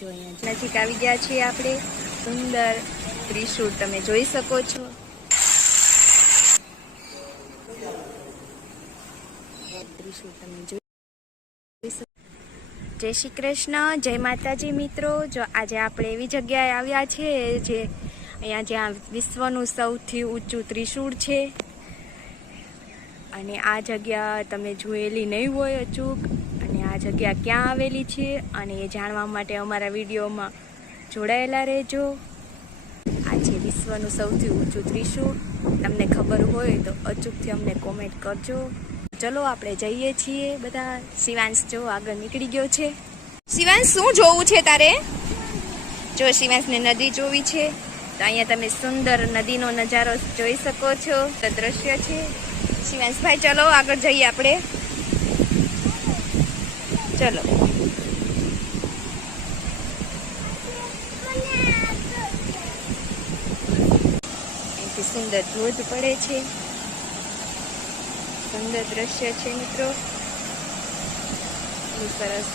જો અહીંયા નજીક આવી ગયા છીએ આપણે. સુંદર ત્રિશૂળ તમે જોઈ શકો છો. ત્રિશૂળ તમે જોઈ શકો. જય શ્રી કૃષ્ણ, જય માતાજી મિત્રો. જો આજે આપણે એવી જગ્યાએ આવ્યા છીએ જે અહીંયા જ્યાં વિશ્વનું સૌથી ઊંચું ત્રિશૂળ છે. અને આ જગ્યા તમે જોયેલી નહીં હોય અચૂક. અને આ જગ્યા ક્યાં આવેલી છે અને એ જાણવા માટે અમારા વિડીયોમાં જોડાયેલા રહેજો. આ છે વિશ્વનું સૌથી ઊંચું ત્રિશૂળ. તમને ખબર હોય તો અચૂકથી અમને કોમેન્ટ કરજો. ચલો આપણે જઈએ છીએ બધા. શિવાંશ જો આગળ નીકળી ગયો છે. શિવાંશ શું જોવું છે તારે? જો શિવાંશને નદી જોવી છે તો અહીંયા તમે સુંદર નદીનો નજારો જોઈ શકો છો. તો દ્રશ્ય છે. શિવાંશભાઈ ચલો આગળ જઈએ આપણે. ચલો અહીંથી સુંદર ધોધ પડે છે. સુંદર દ્રશ્ય છે મિત્રો. સરસ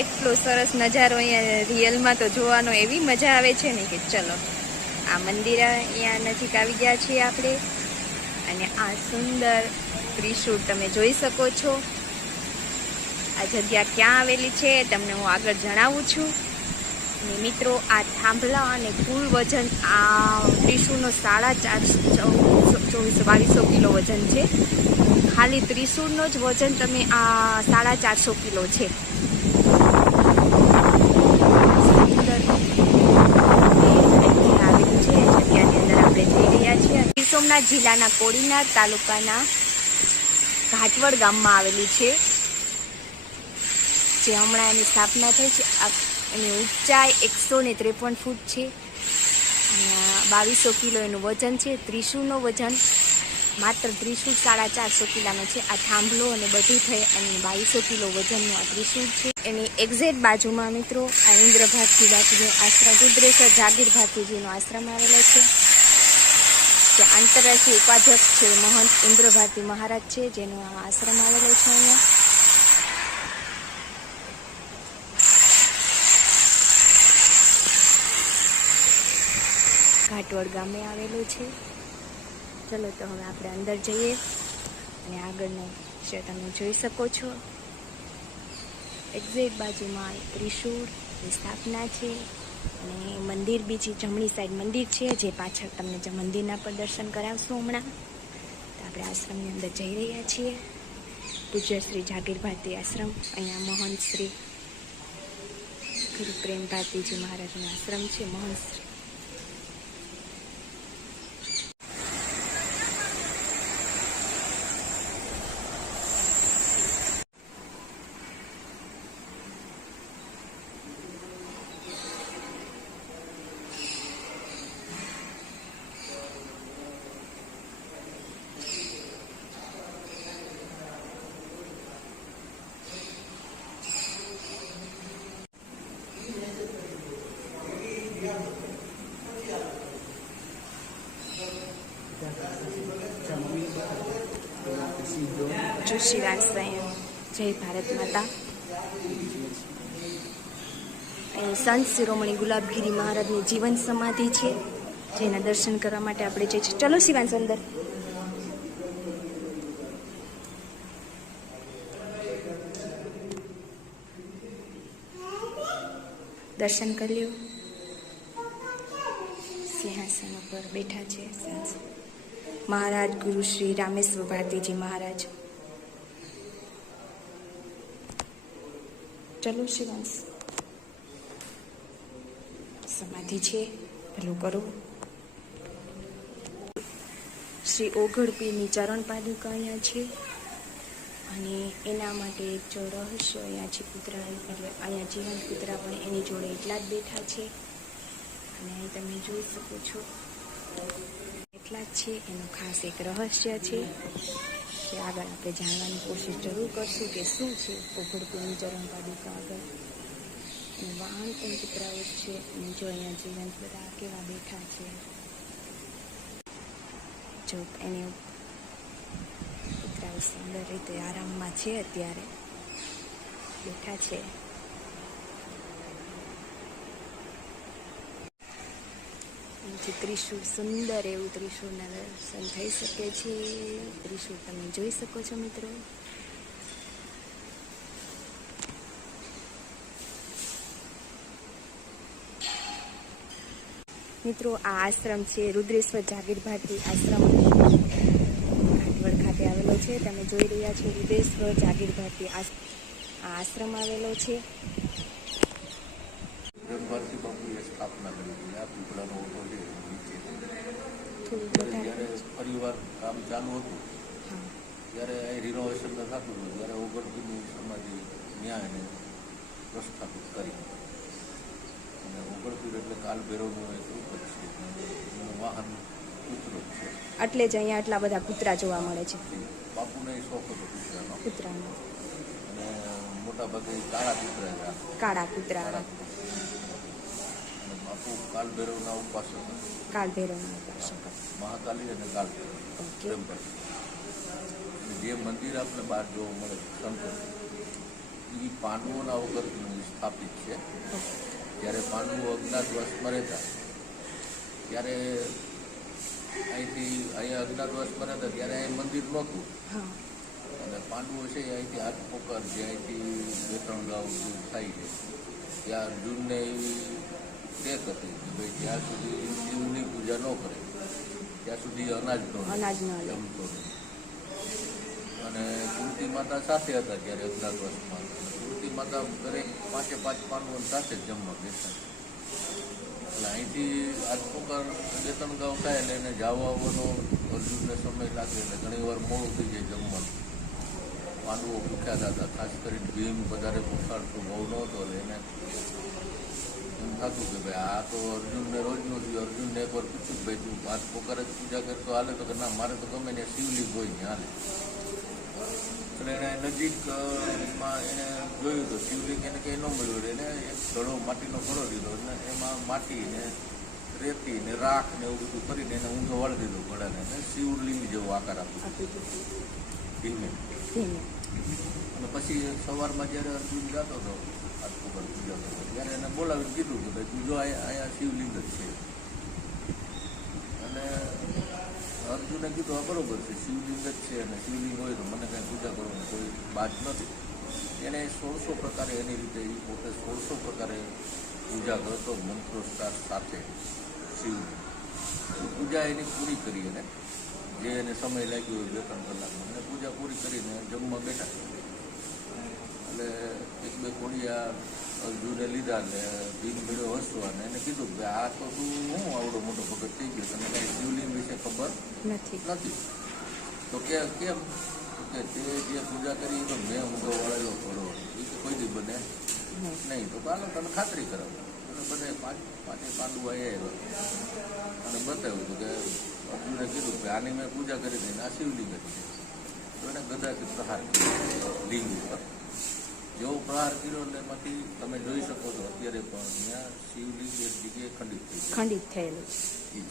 એટલો સરસ નજારો અહીંયા રિયલમાં તો જોવાનો એવી મજા આવે છે ને કે ચલો આ મંદિર અહીંયા નજીક આવી ગયા છીએ આપણે. અને આ સુંદર ત્રિશૂળ તમે જોઈ શકો છો. આ જગ્યા ક્યાં આવેલી છે તમને હું આગળ જણાવું છું. અને મિત્રો આ થાંભલા અને કુલ વજન આ ત્રિશૂળનો 422 કિલો વજન છે. ખાલી ત્રિશૂળનો જ વજન તમે આ 450 કિલો છે. આવેલું છે જગ્યાની અંદર આપણે જઈ રહ્યા છીએ. ગીર સોમનાથ જિલ્લાના કોડીનાર તાલુકાના ઘાટવડ ગામમાં આવેલી છે. જે હમણાં એની સ્થાપના થઈ છે. એની ઊંચાઈ 153 ફૂટ છે. અને 2200 કિલો એનું વજન છે. ત્રિશૂળનું વજન માત્ર ત્રિશૂળ 450 કિલોનો છે. આ થાંભલો અને બધું થઈ અને 2200 કિલો વજનનું આ ત્રિશૂળ છે. એની એક્ઝેક્ટ બાજુમાં મિત્રો આ ઇન્દ્ર ભારતી બાપુનો આશ્રમ, રુદ્રેશ્વર જાગીર ભારતીજીનો આશ્રમ આવેલો છે. જે આંતરરાષ્ટ્રીય ઉપાધ્યક્ષ છે મહંત ઇન્દ્ર ભારતી મહારાજ છે, જેનો આ આશ્રમ આવેલો છે અહીંયા. ઘાટવડ ગામે આવેલું છે. ચલો તો હવે આપણે અંદર જઈએ અને આગળનો છે તમે જોઈ શકો છો. એક્ઝેક્ટ બાજુમાં ત્રિશૂળની સ્થાપના છે. અને મંદિર બીજી જમણી સાઈડ મંદિર છે, જે પાછળ તમને જે મંદિરના પર દર્શન કરાવશું હમણાં. તો આપણે આશ્રમની અંદર જઈ રહ્યા છીએ. પૂજ્ય શ્રી જાગીર ભારતી આશ્રમ. અહીંયા મહંત શ્રી ગુરુ પ્રેમ ભારતીજી મહારાજનો આશ્રમ છે. મહંત શ્રી જો શિવાંશ જય ભારત માતા. અહીં સંત શિરોમણી ગુલાબગીરી મહારાજની જીવન સમાધિ છે, જેના દર્શન કરવા માટે આપણે જઈએ છીએ. ચલો શિવાંશ અંદર. દર્શન કરી લ્યો. સિંહાસન ઉપર બેઠા છે મહારાજ ગુરુ શ્રી રામેશ્વર ભારતીજી મહારાજ. ચલો શિવાંશ. સમાધિ છે, પેલું કરો. શ્રી ઓઘડપીરની ચરણ પાદુકા અહીંયા છે. અને એના માટે એક જો રહસ્ય અહીંયા છે. કૂતરા એટલે અહીંયા જીવંત કૂતરા પણ એની જોડે એટલા જ બેઠા છે. અને અહીં તમે જોઈ શકો છો એટલા જ છે. એનું ખાસ એક રહસ્ય છે કે આગળ આપણે જાણવાની કોશિશ જરૂર કરશું કે શું છે ઓઘડપીરની ચરણ પાદુકા આગળ. અને વાહન પણ કૂતરાઓ છે. અને જો અહીંયા જીવંત બધા કેવા બેઠા છે. જો એને કૂતરાઓ સુંદર રીતે આરામમાં છે, અત્યારે બેઠા છે. જે ત્રિશૂળ, સુંદર એવું ત્રિશૂળના દર્શન થઈ શકે છે. ત્રિશૂળ તમે જોઈ શકો છો મિત્રો. મિત્રો આ આશ્રમ છે રુદ્રેશ્વર જાગીર ભારતી આશ્રમ, ઘાટવડ ખાતે આવેલો છે. તમે જોઈ રહ્યા છો રુદ્રેશ્વર જાગીર ભારતી આ આશ્રમ આવેલો છે. ભારતી બાપુએ સ્થાપના કરી હતી. આ પીપળાનો ઓટો છે નીચે. જ્યારે પરિવાર કામ ચાલુ હતું ત્યારે અહીં રિનોવેશન ન થતું હતું ત્યારે ઓગણતીની સમાધિ ન્યાય એને પ્રસ્થાપિત કરી. અને ઓગણતીર એટલે કાલ ભૈરવનું એક રૂપ જ છે. એનું વાહન કૂતરો છે. એટલે જ અહીંયા આટલા બધા કૂતરા જોવા મળે છે. બાપુને શોખ હતો કૂતરાનો. અને મોટા ભાગે કાળા કૂતરા હતા. કાળા કૂતરા. અને બાપુ કાલ ભૈરવના ઉપાસક હતા. કાલ ભૈરવના ઉપાસક. મહાકાલી અને કાલ ભૈરવ. જે મંદિર આપણે બહાર જોવા મળે સંતો એ પાંડવોના વગર સ્થાપિત છે. જ્યારે પાંડવો અજ્ઞાતવાસમાં રહેતા ત્યારે અહીંયા અજ્ઞાતવાસમાં રહેતા ત્યારે અહીં મંદિર નહોતું. અને પાંડવો છે અહીંથી હાથ પોકર જે અહીંથી 2-3 ગાઉ દૂર થાય છે ત્યાં અર્જુનને એવી ટેક હતી કે ભાઈ જ્યાં સુધી શિવની પૂજા ન કરે ત્યાં સુધી અનાજ જમતો નહીં. અને કુંતી માતા સાથે હતા ત્યારે અજ્ઞાતવાસમાં. કુંતી માતા દરેક 5 પાંડવોની સાથે જ જમવા બેસતા. એટલે અહીંથી આજપોકાર 2-3 ગાઉ થાય એટલે એને જવા આવવાનો અર્જુનને સમય લાગે એટલે ઘણી વાર મોડું થઈ જાય જમવાનું. પાંડવો ભૂખ્યા હતા. ખાસ કરીને ભીમ વધારે ભૂખાડતું બહુ નહોતો એટલે એને એમ થતું કે ભાઈ આ તો અર્જુનને રોજનું થયું. અર્જુનને એકવાર પૂછ્યું કે ભાઈ તું આજપોકાર જ પૂજા કરતો હાલે તો કે ના મારે તો ગમે ને શિવલિંગ હોય ને હાલે. એટલે એને નજીકમાં એને જોયું તો શિવલિંગ એને કંઈ ન મળ્યું. એને એક ઘડો માટીનો ઘડો લીધો અને એમાં માટી ને રેતી ને રાખ ને એવું બધું કરીને એને ઊંધો વાળી દીધો ઘડાને. એને શિવલિંગ જેવો આકાર આપ્યો ધીમે. અને પછી સવારમાં જ્યારે અર્જુન જતો હતો આજપોકાર પૂજા કરતો ત્યારે એને બોલાવીને કીધું કે ભાઈ તું જો અહીંયા શિવલિંગ જ છે. અને અર્જુને કીધું આ બરોબર છે શિવલિંગ જ છે અને શિવલિંગ હોય તો મને કાંઈ પૂજા કરવાની કોઈ બાદ નથી. એને 1600 પ્રકારે એની રીતે એ પોતે 1600 પ્રકારે પૂજા કરતો મંત્રોચ્ચાર સાથે શિવની. પૂજા એની પૂરી કરી એને જે એને સમય લાગ્યો હોય 2-3 કલાકમાં એને પૂજા પૂરી કરીને જમવા બેઠા. એટલે 1-2 કોળિયા અર્જુને લીધા એટલે ભીમ ભીડો હસવા અને એને કીધું કે આ તો તું હું આવડો મોટો ભગત થઈ ગયો તને કાંઈ શિવલિંગ વિશે ખબર નથી. તો કે કેમ કે તે જે પૂજા કરી તો મેં ઊંધો વળેલો ઘડો એ કે કોઈ દી બને નહીં. તો ચાલો તને ખાતરી કરાવો. એટલે બધે 5 પાંડવો આવ્યા અને બતાવ્યું હતું કે અર્જુને કીધું કે આની મેં પૂજા કરી દઈને આ શિવલિંગ જ છે. તો એને ગદાથી પ્રહાર કર્યો લિંગ ઉપર. જેવો પ્રહાર કર્યો એટલે એમાંથી તમે જોઈ શકો છો અત્યારે પણ ત્યાં શિવલિંગ એક જગ્યાએ ખંડિત થયેલું છે.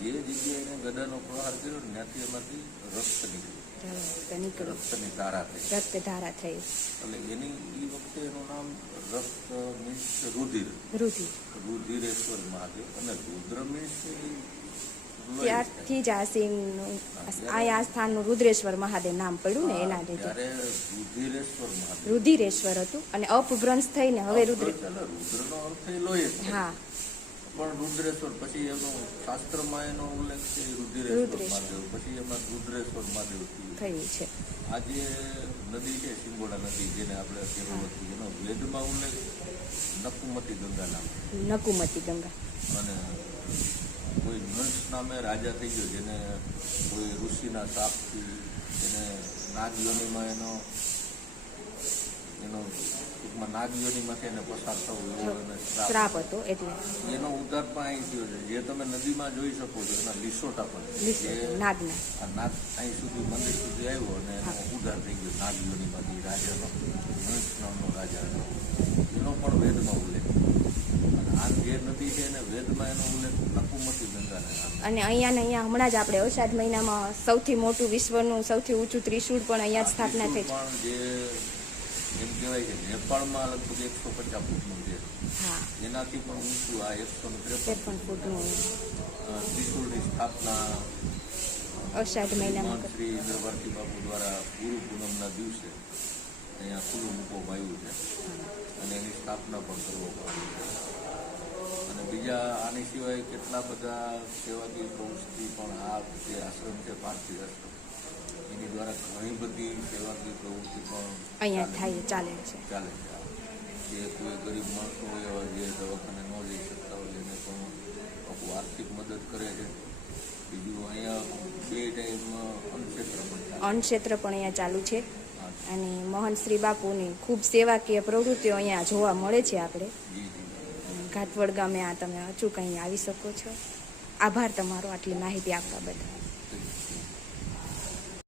જે જગ્યાએ એને ગદાનો પ્રહાર કર્યો ને ત્યાંથી એમાંથી રક્ત નીકળ્યું. રક્તની ધારા થઈ. એટલે એની એ વખતે એનું નામ રક્ત મીન્સ રુધિરેશ્વર મહાદેવ અને રુદ્ર મીન્સ ત્યારથી જ આ સિંહનું આ સ્થાનનું રુદ્રેશ્વર મહાદેવ નામ પડ્યું ને એના લીધે. રુધિરેશ્વર હતું અને અપભ્રંશ થઈને હવે રુદ્રનો અર્થ લોહી. હા પણ રુદ્રેશ્વર પછી એનો શાસ્ત્રમાં એનો ઉલ્લેખ છે રુધિરેશ્વર મહાદેવ. પછી એમાં રુદ્રેશ્વર મહાદેવ થયું છે. આ જે નદી છે સિંગોડા નદી જેને આપણે કહેવું હતું એનો વેદમાં ઉલ્લેખ નકુમતી ગંગા નામ. નકુમતી ગંગા. અને કોઈ નંસ નામે રાજા થઈ ગયો જેને કોઈ ઋષિના શાપથી એને નાગયોનીમાં એનો ટૂંકમાં નાગયોનીમાંથી એને પસાર થવું એવો એને શ્રાપ હતો. એટલે એનો ઉદ્ધાર પણ અહીં થયો છે. જે તમે નદીમાં જોઈ શકો છો એના લીસોટા પણ નાગ અહીં સુધી મંદિર સુધી આવ્યો અને એનો ઉદ્ધાર થઈ ગયો નાગયોનીમાંથી રાજાનો નંસ નામનો રાજા હતો. એનો પણ વેદમાં ઉલ્લેખ. આ જે નદી છે એને વેદમાં એનો ઉલ્લેખ નકુમતી ગંગાને. અને અહીંયા હમણાં જ આપણે અષાઢ મહિનામાં સૌથી મોટું વિશ્વનું સૌથી ઊંચું ત્રિશૂળ પણ અહીંયા જ સ્થાપના થઈ છે. જે એમ કે કહેવાય કે નેપાળમાં લગભગ 150 ફૂટનું છે, હા એનાથી પણ ઊંચું આ 153 53 ફૂટનું ત્રિશુળની સ્થાપના અષાઢ મહિનામાં ભગવાન શ્રી ઇન્દ્રભારતી બાપુ દ્વારા ગુરુ પૂનમના દિવસે અહીંયા ખુલ્લું મૂકવામાં આવ્યું છે અને એની સ્થાપના પણ કરવામાં આવી છે. અને બીજા આની સિવાય કેટલા બધા સેવાકીય પ્રવૃત્તિ પણ આ જે આશ્રમ છે ભારતીય આશ્રમ એની દ્વારા ઘણી બધી સેવાકીય પ્રવૃત્તિ પણ અહીંયા ચાલે છે. જે કોઈ ગરીબ માણસો હોય એવા જે દવાખાને ન જઈ શકતા હોય એને પણ આખું આર્થિક મદદ કરે છે. બીજું અહીંયા 2 ટાઈમ અન્નક્ષેત્ર પણ અહીંયા ચાલુ છે અને મહંત શ્રી બાપુની ખૂબ સેવાકીય પ્રવૃત્તિઓ અહીંયા જોવા મળે છે. આપણે ઘાટવડ ગામે આ તમે અચૂક અહીં આવી શકો છો. આભાર તમારો આટલી માહિતી આપવા બદલ.